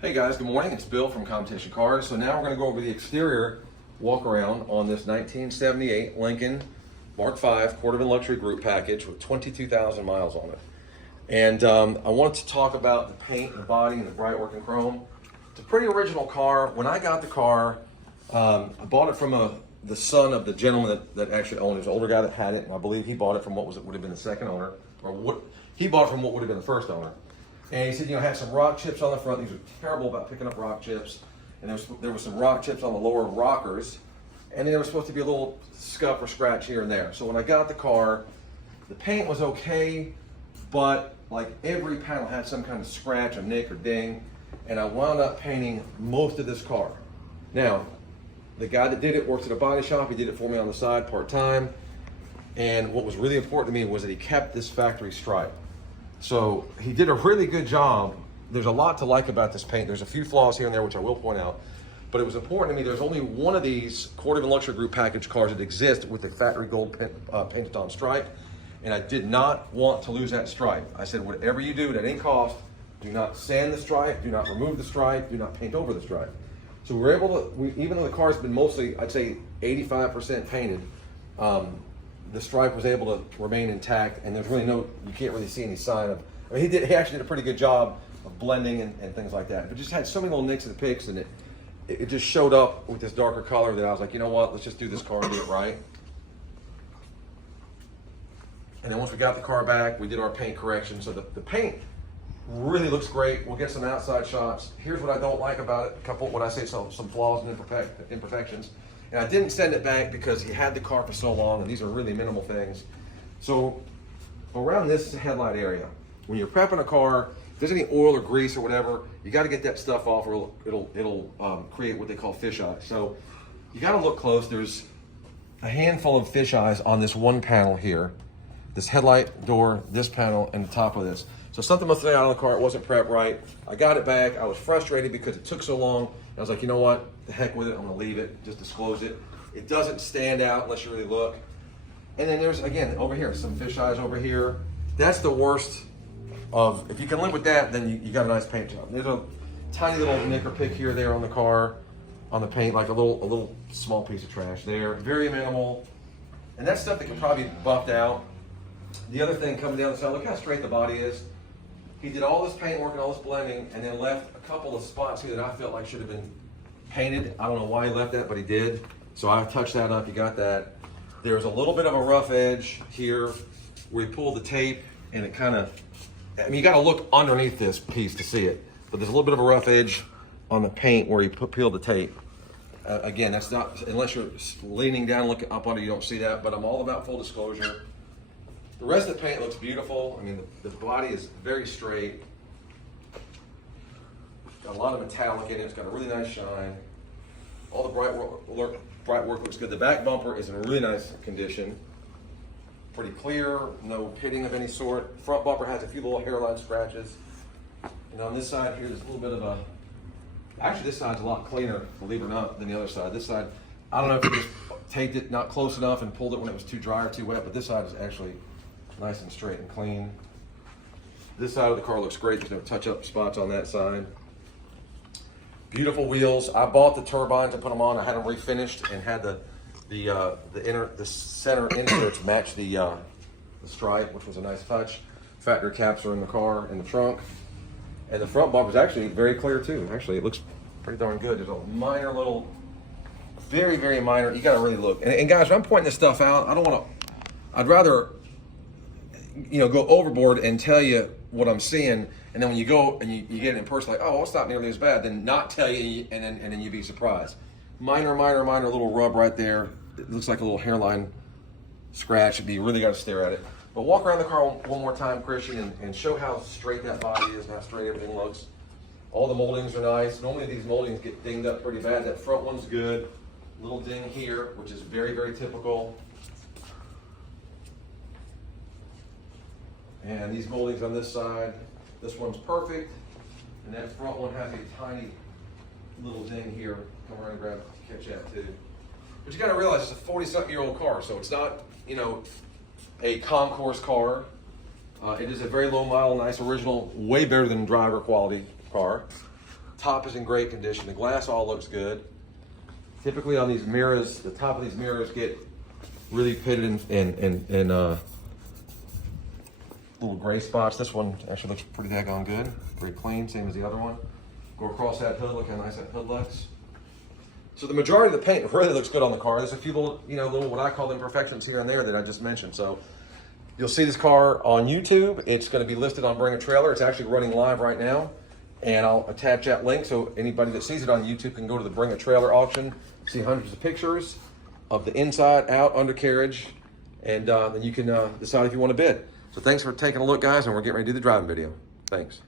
Hey guys, good morning. It's Bill from Competition Cars. So now we're going to go over the exterior walk around on this 1978 Lincoln Mark V Cordovan Luxury Group package with 22,000 miles on it. And I wanted to talk about the paint, the body, and the bright work and chrome. It's a pretty original car. When I got the car, I bought it from the son of the gentleman that actually owned it. It was an older guy that had it, and I believe he bought it from would have been the second owner, or what he bought it from what would have been the first owner. And he said, had some rock chips on the front. These were terrible about picking up rock chips. And there was some rock chips on the lower rockers. And then there was supposed to be a little scuff or scratch here and there. So when I got the car, the paint was okay, but like every panel had some kind of scratch or nick or ding. And I wound up painting most of this car. Now, the guy that did it works at a body shop. He did it for me on the side part-time. And what was really important to me was that he kept this factory stripe. So he did a really good job. There's a lot to like about this paint. There's a few flaws here and there, which I will point out. But it was important to me, there's only one of these Cordovan Luxury Group package cars that exists with the factory gold painted on stripe. And I did not want to lose that stripe. I said, whatever you do at any cost, do not sand the stripe, do not remove the stripe, do not paint over the stripe. So we were able to, even though the car's been mostly, I'd say 85% painted, the stripe was able to remain intact, and there's really you can't really see any sign of, he actually did a pretty good job of blending and things like that. But just had so many little nicks and picks, and it just showed up with this darker color that I was like, you know what, let's just do this car and do it right. And then once we got the car back, we did our paint correction. So the paint really looks great. We'll get some outside shots. Here's what I don't like about it, some flaws and imperfections. And I didn't send it back because he had the car for so long, and these are really minimal things. So around this headlight area, when you're prepping a car, if there's any oil or grease or whatever, you got to get that stuff off, or it'll create what they call fish eyes. So you got to look close. There's a handful of fish eyes on this one panel here, this headlight door, this panel, and the top of this. So something must have been out of the car. It wasn't prepped right. I got it back. I was frustrated because it took so long. I was like, you know what? The heck with it. I'm going to leave it. Just disclose it. It doesn't stand out unless you really look. And then there's, again, over here, some fish eyes over here. That's the worst of, if you can live with that, then you got a nice paint job. There's a tiny little nick or pick here or there on the car, on the paint, like a little small piece of trash there. Very minimal. And that's stuff that can probably be buffed out. The other thing coming down the side, look how straight the body is. He did all this paint work and all this blending, and then left a couple of spots here that I felt like should have been painted. I don't know why he left that, but he did. So I touched that up. You got that. There's a little bit of a rough edge here where he pulled the tape, and it kind of, you got to look underneath this piece to see it. But there's a little bit of a rough edge on the paint where he peeled the tape. Again, that's not, unless you're leaning down, looking up on it, you don't see that. But I'm all about full disclosure. The rest of the paint looks beautiful. I mean, the body is very straight. Got a lot of metallic in it. It's got a really nice shine. All the bright work looks good. The back bumper is in really nice condition. Pretty clear, no pitting of any sort. Front bumper has a few little hairline scratches. And on this side here, there's a little bit of actually this side's a lot cleaner, believe it or not, than the other side. This side, I don't know if he just taped it not close enough and pulled it when it was too dry or too wet, but this side is actually nice and straight and clean. This side of the car looks great. There's no touch-up spots on that side. Beautiful wheels. I bought the turbines and put them on. I had them refinished and had the center inserts match the stripe, which was a nice touch. Factory caps are in the car in the trunk, and the front bumper is actually very clear too. Actually, it looks pretty darn good. There's a minor little, very very minor. You got to really look. And guys, when I'm pointing this stuff out, I don't want to. I'd rather go overboard and tell you what I'm seeing, and then when you go and you get it in person, like, oh, it's not nearly as bad, then not tell you, and then you'd be surprised. Minor little rub right there. It looks like a little hairline scratch. You really got to stare at it. But walk around the car one more time, Christian, and show how straight that body is and how straight everything looks. All the moldings are nice. Normally these moldings get dinged up pretty bad. That front one's good. Little ding here, which is very, very typical. And these moldings on this side, this one's perfect, and that front one has a tiny little ding here. Come around and grab it, catch that too. But you got to realize it's a 40-something-year-old car, so it's not, a concourse car. It is a very low mile, nice original, way better than driver quality car. Top top is in great condition. The glass all looks good. Typically on these mirrors, the top of these mirrors get really pitted in little gray spots. This one actually looks pretty daggone good. Very clean, same as the other one. Go across that hood, look how nice that hood looks. So the majority of the paint really looks good on the car. There's a few little, little what I call imperfections here and there that I just mentioned. So you'll see this car on YouTube. It's going to be listed on Bring a Trailer. It's actually running live right now. And I'll attach that link so anybody that sees it on YouTube can go to the Bring a Trailer auction, see hundreds of pictures of the inside, out, undercarriage, and then you can decide if you want to bid. So thanks for taking a look, guys, and we're getting ready to do the driving video. Thanks.